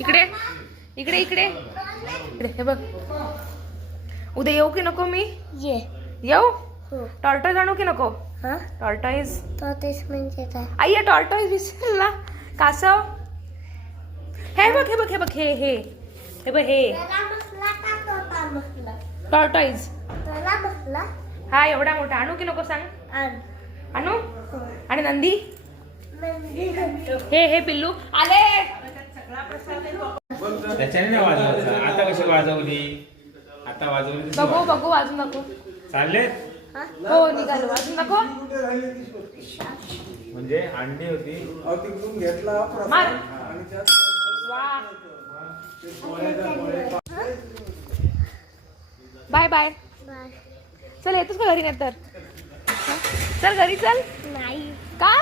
इकडे इकडे इकडे इकडे हे बघ. उद्या येऊ की नको मी? ये. येऊ? हो. टॉर्टॉइज आणू की नको? हा? टॉर्टॉइज टॉर्टॉइज म्हणजे काय? आई टॉर्टॉइज विसरला. कासव. हे बघ हे बघ हे बघ हे हे हे बघ हे टॉर्टॉइज. हा एवढा मोठा आणू की नको सांग? आणू? आणि नंदी? हे हे पिल्लू आले. त्याच्याने नाही वाजवत. आता कशी वाजवली? आता वाजवली बघू बघू वाजून नको. चालले हो निघालो. वाजून नको. म्हणजे अंडी होती. मार. वा. Bye bye. चल येतोस का घरी नंतर? चल घरी चल. नाही. का?